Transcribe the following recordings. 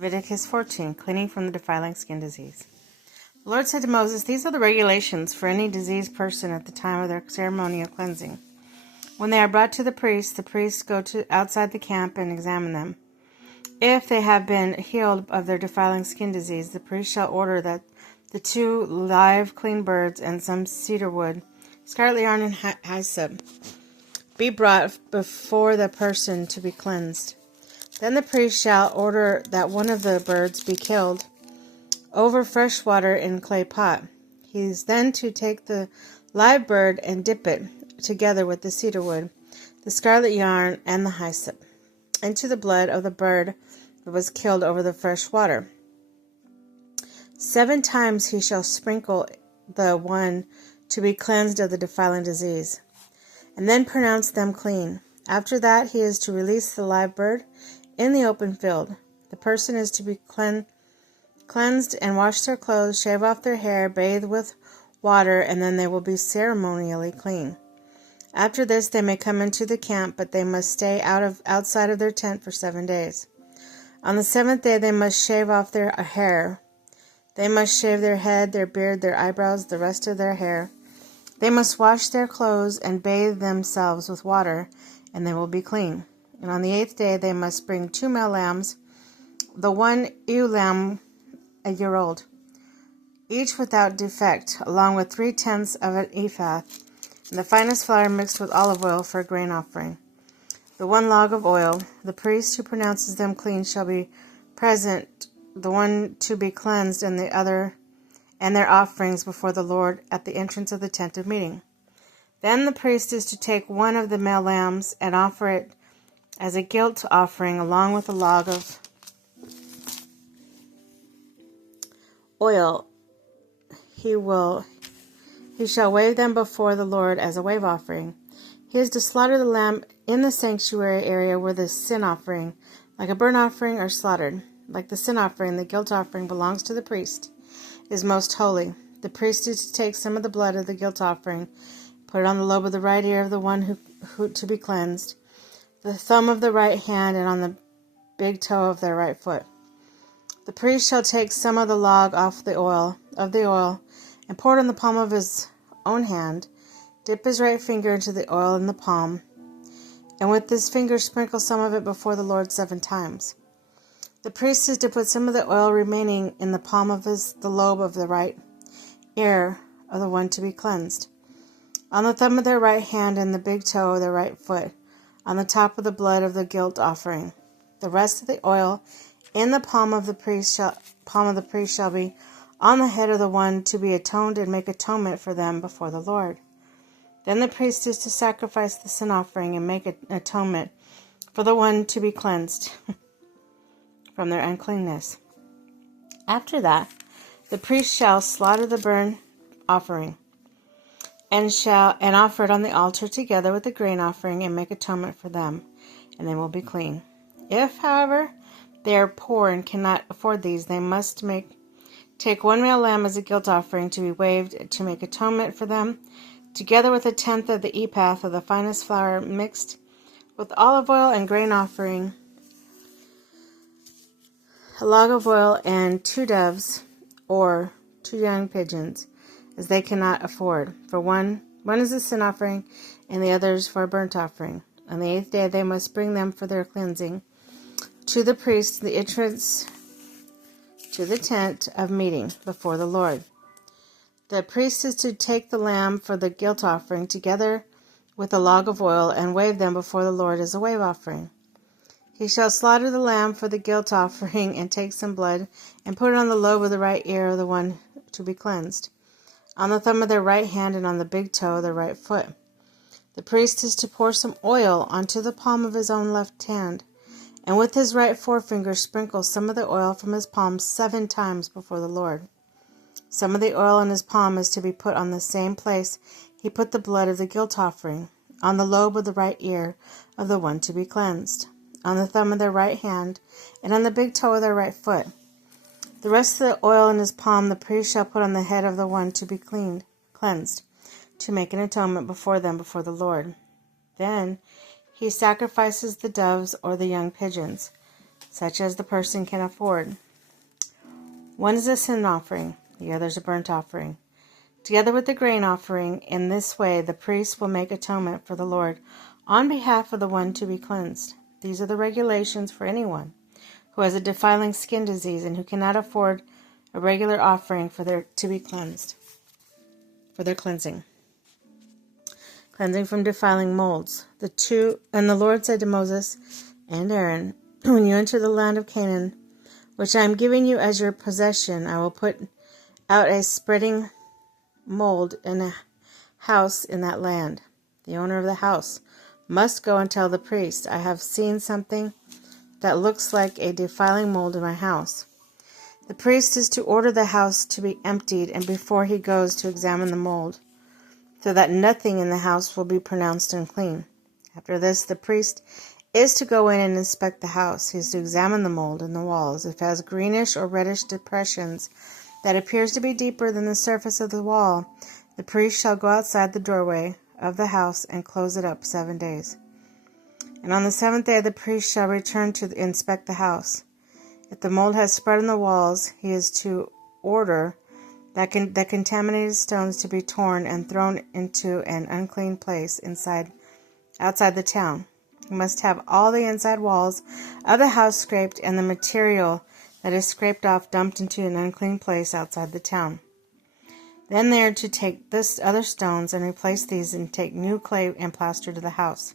Leviticus 14, cleaning from the defiling skin disease. The Lord said to Moses, "These are the regulations for any diseased person at the time of their ceremonial cleansing. When they are brought to the priests go to outside the camp and examine them. If they have been healed of their defiling skin disease, the priest shall order that the 2 live clean birds and some cedar wood, scarlet yarn, and hyssop be brought before the person to be cleansed. Then the priest shall order that one of the birds be killed over fresh water in a clay pot. He is then to take the live bird and dip it, together with the cedar wood, the scarlet yarn, and the hyssop, into the blood of the bird that was killed over the fresh water. 7 times he shall sprinkle the one to be cleansed of the defiling disease, and then pronounce them clean. After that he is to release the live bird in the open field. The person is to be cleansed and wash their clothes, shave off their hair, bathe with water, and then they will be ceremonially clean. After this they may come into the camp, but they must stay outside of their tent for 7 days. On the 7th day they must shave off their hair. They must shave their head, their beard, their eyebrows, the rest of their hair. They must wash their clothes and bathe themselves with water, and they will be clean. And on the 8th day they must bring 2 male lambs, the one ewe lamb a year old, each without defect, along with 3/10 of an ephah, and the finest flour mixed with olive oil for a grain offering. The 1 log of oil. The priest who pronounces them clean shall be present, the one to be cleansed, and the other, and their offerings before the Lord at the entrance of the tent of meeting. Then the priest is to take 1 of the male lambs and offer it as a guilt offering, along with a log of oil. He shall wave them before the Lord as a wave offering. He is to slaughter the lamb in the sanctuary area where the sin offering, like a burnt offering, are slaughtered. Like the sin offering, the guilt offering belongs to the priest. It is most holy. The priest is to take some of the blood of the guilt offering, put it on the lobe of the right ear of the one who to be cleansed, the thumb of the right hand, and on the big toe of their right foot. The priest shall take some of the log off the oil, and pour it on the palm of his own hand, dip his right finger into the oil in the palm, and with his finger sprinkle some of it before the Lord 7 times. The priest is to put some of the oil remaining in the palm of the lobe of the right ear of the one to be cleansed, on the thumb of their right hand and the big toe of their right foot, on the top of the blood of the guilt offering. The rest of the oil in the palm of the priest shall be on the head of the one to be atoned and make atonement for them before the Lord. Then the priest is to sacrifice the sin offering and make an atonement for the one to be cleansed from their uncleanness. After that, the priest shall slaughter the burnt offering and offer it on the altar together with the grain offering and make atonement for them, and they will be clean. If, however, they are poor and cannot afford these, they must take 1 male lamb as a guilt offering to be waved to make atonement for them, together with 1/10 of the ephah of the finest flour mixed with olive oil and grain offering, a log of oil, and 2 doves or 2 young pigeons, as they cannot afford. For one is a sin offering, and the other is for a burnt offering. On the 8th day they must bring them for their cleansing to the priest, the entrance to the tent of meeting before the Lord. The priest is to take the lamb for the guilt offering together with a log of oil and wave them before the Lord as a wave offering. He shall slaughter the lamb for the guilt offering and take some blood and put it on the lobe of the right ear of the one to be cleansed, on the thumb of their right hand and on the big toe of their right foot. The priest is to pour some oil onto the palm of his own left hand, and with his right forefinger sprinkle some of the oil from his palm 7 times before the Lord. Some of the oil in his palm is to be put on the same place he put the blood of the guilt offering, on the lobe of the right ear of the one to be cleansed, on the thumb of their right hand, and on the big toe of their right foot. The rest of the oil in his palm the priest shall put on the head of the one to be cleansed, to make an atonement before the Lord. Then he sacrifices the doves or the young pigeons, such as the person can afford. One is a sin offering, the other is a burnt offering, together with the grain offering. In this way, the priest will make atonement for the Lord on behalf of the one to be cleansed. These are the regulations for anyone who has a defiling skin disease and who cannot afford a regular offering for their cleansing. Cleansing from defiling molds. And the Lord said to Moses and Aaron, when you enter the land of Canaan, which I am giving you as your possession, I will put out a spreading mold in a house in that land. The owner of the house must go and tell the priest, I have seen something that looks like a defiling mold in my house. The priest is to order the house to be emptied, and before he goes to examine the mold, so that nothing in the house will be pronounced unclean. After this, the priest is to go in and inspect the house. He is to examine the mold in the walls. If it has greenish or reddish depressions that appears to be deeper than the surface of the wall, the priest shall go outside the doorway of the house and close it up 7 days. And on the 7th day the priest shall return to inspect the house. If the mold has spread on the walls, he is to order the contaminated stones to be torn and thrown into an unclean place outside the town. He must have all the inside walls of the house scraped and the material that is scraped off dumped into an unclean place outside the town. Then they are to take the other stones and replace these and take new clay and plaster to the house.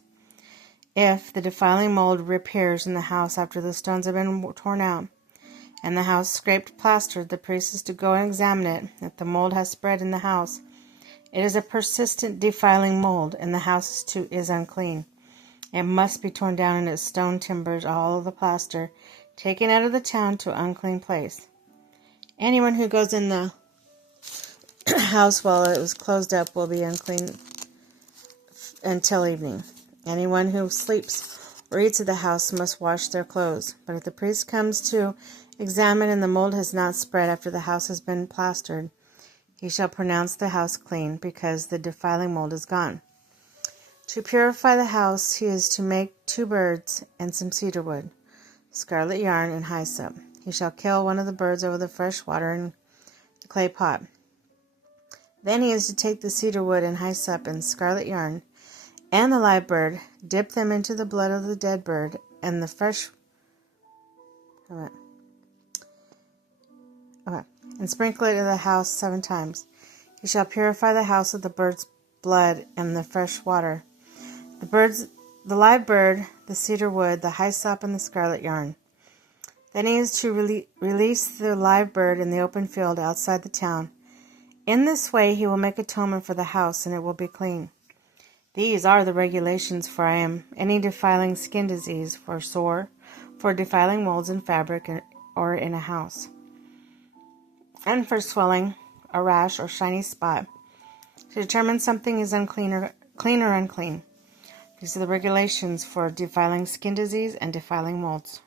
If the defiling mold reappears in the house after the stones have been torn out, and the house scraped plastered, the priest is to go and examine it. If the mold has spread in the house, it is a persistent defiling mold, and the house is unclean. It must be torn down and its stone timbers, all of the plaster, taken out of the town to an unclean place. Anyone who goes in the house while it was closed up will be unclean until evening. Anyone who sleeps or eats at the house must wash their clothes. But if the priest comes to examine and the mold has not spread after the house has been plastered, he shall pronounce the house clean, because the defiling mold is gone. To purify the house, he is to make 2 birds and some cedar wood, scarlet yarn, and hyssop. He shall kill one of the birds over the fresh water in the clay pot. Then he is to take the cedar wood and hyssop and scarlet yarn and the live bird, dip them into the blood of the dead bird and the fresh and sprinkle it in the house 7 times. He shall purify the house with the bird's blood and the fresh water, the live bird, the cedar wood, the hyssop, and the scarlet yarn. Then he is to release the live bird in the open field outside the town. In this way he will make atonement for the house, and it will be clean. These are the regulations for any defiling skin disease, for sore, for defiling molds in fabric or in a house, and for swelling, a rash, or shiny spot, to determine something is clean or unclean. These are the regulations for defiling skin disease and defiling molds.